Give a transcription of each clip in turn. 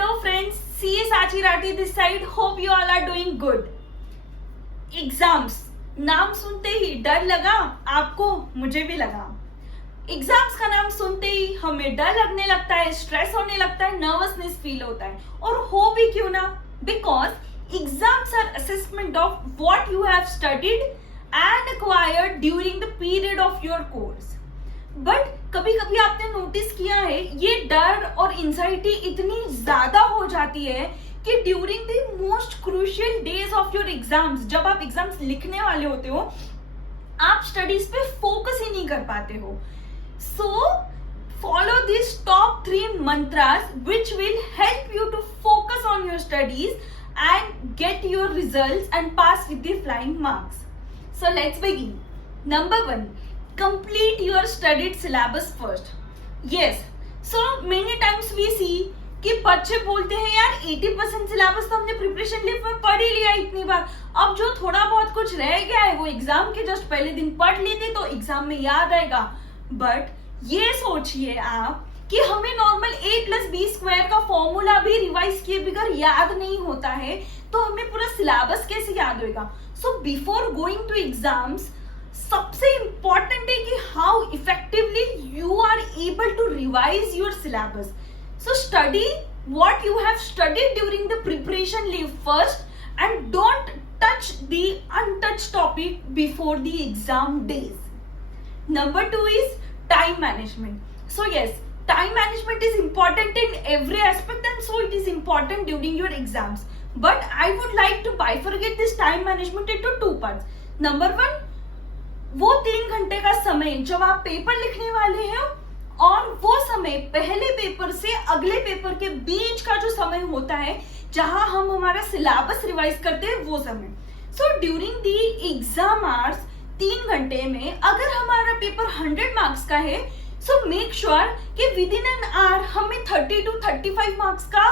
Hello friends, CA Sachi Rathi this side. Hope you all are doing good. Exams, नाम सुनते ही डर लगा आपको, मुझे भी लगा. एग्जाम्स का नाम सुनते ही हमें डर लगने लगता है, स्ट्रेस होने लगता है, नर्वसनेस फील होता है. और हो भी क्यों ना, because exams are assessment of what you have studied and acquired during the period of your course. But कभी कभी आपने नोटिस किया है ये डर और एंजाइटी इतनी ज्यादा हो जाती है कि during the most crucial days of your exams, जब आप एग्जाम्स लिखने वाले होते हो, आप स्टडीज पे फोकस ही नहीं कर पाते हो. So follow this top 3 mantras which will help you to focus on your studies and get your results and pass with the flying marks. So let's begin. Number 1, complete your studied syllabus first. Yes, so many times we see कि बच्चे बोलते हैं यार 80% syllabus तो हमने preparation leave में पढ़ ही लिया इतनी बार, अब जो थोड़ा बहुत कुछ रह गया है वो एग्जाम के जस्ट पहले दिन पढ़ लेते तो एग्जाम में याद आएगा. बट ये सोचिए आप कि हमें नॉर्मल a+b² का फॉर्मूला भी रिवाइज किए बगैर याद नहीं होता है, तो हमें पूरा सिलेबस कैसे याद होगा. So before going to exams सबसे इंपॉर्टेंट है कि how effectively you are able to revise your syllabus. So study what you have studied during the preparation leave first and don't touch the untouched topic before the exam days. Number 2 is time management. So yes, time management is important in every aspect and so it is important during your exams. But I would like to bifurcate this time management into 2 parts. Number 1, वो 3 घंटे का समय जब आप paper लिखने वाले हैं और वो समय पहले पेपर से अगले पेपर के बीच का जो समय होता है जहां हम हमारा सिलेबस रिवाइज करते हैं वो समय. So during the exam hours 3 घंटे में अगर हमारा पेपर 100 मार्क्स का है, सो मेक श्योर कि विद इन एन आवर हमें 30 to 35 मार्क्स का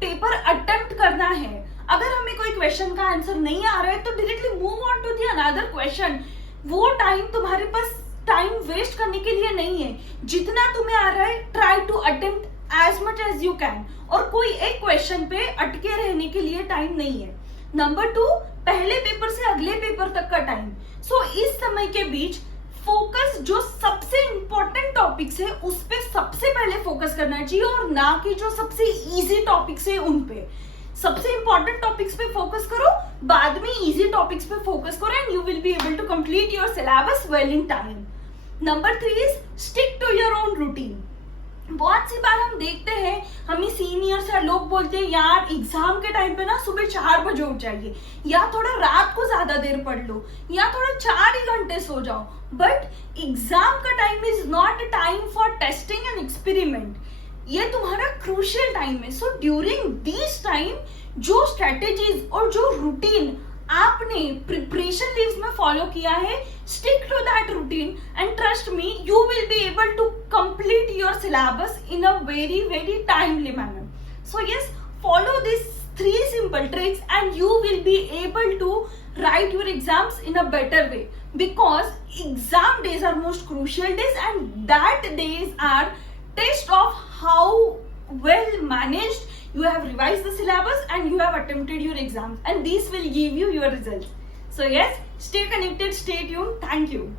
पेपर अटेम्प्ट करना है. अगर हमें कोई क्वेश्चन का आंसर नहीं आ रहा है तो directly move on to the another question. वो टाइम तुम्हारे पास टाइम वेस्ट करने के लिए नहीं है. जितना तुम्हें आ रहा है try to attempt as much as you can, और कोई एक क्वेश्चन पे अटके रहने के लिए टाइम नहीं है. नंबर 2, पहले पेपर से अगले पेपर तक का टाइम. सो इस समय के बीच फोकस जो सबसे इंपॉर्टेंट टॉपिक्स है उस पे सबसे पहले फोकस करना चाहिए और ना कि जो सबसे इजी टॉपिक्स है उन पे. सबसे इंपॉर्टेंट टॉपिक्स पे फोकस करो, बाद में इजी टॉपिक्स पे फोकस करो and you will be able to complete your syllabus well in time. Number 3 is stick to your own routine. बहुत सी बार हम देखते हैं हमें सीनियर्स या लोग बोलते हैं यार एग्जाम के टाइम पे ना सुबह 4 बजे उठ जाइए, या थोड़ा रात को ज्यादा देर पढ़ लो, या थोड़ा 4 ही घंटे सो जाओ. बट एग्जाम का time is not a time for testing and experiment. ये तुम्हारा क्रूशियल टाइम है. सो ड्यूरिंग दिस टाइम जो स्ट्रेटेजीज और जो रूटीन आपने प्रिपरेशन लीव्स में फॉलो किया है, stick to that routine and trust me, you will be able to complete your syllabus in a very timely manner. So yes, follow these 3 simple tricks and you will be able to write your exams in a better way, because exam days are most crucial days and that days are test of how well managed you have revised the syllabus and you have attempted your exams, and these will give you your results. So yes, stay connected, stay tuned. Thank you.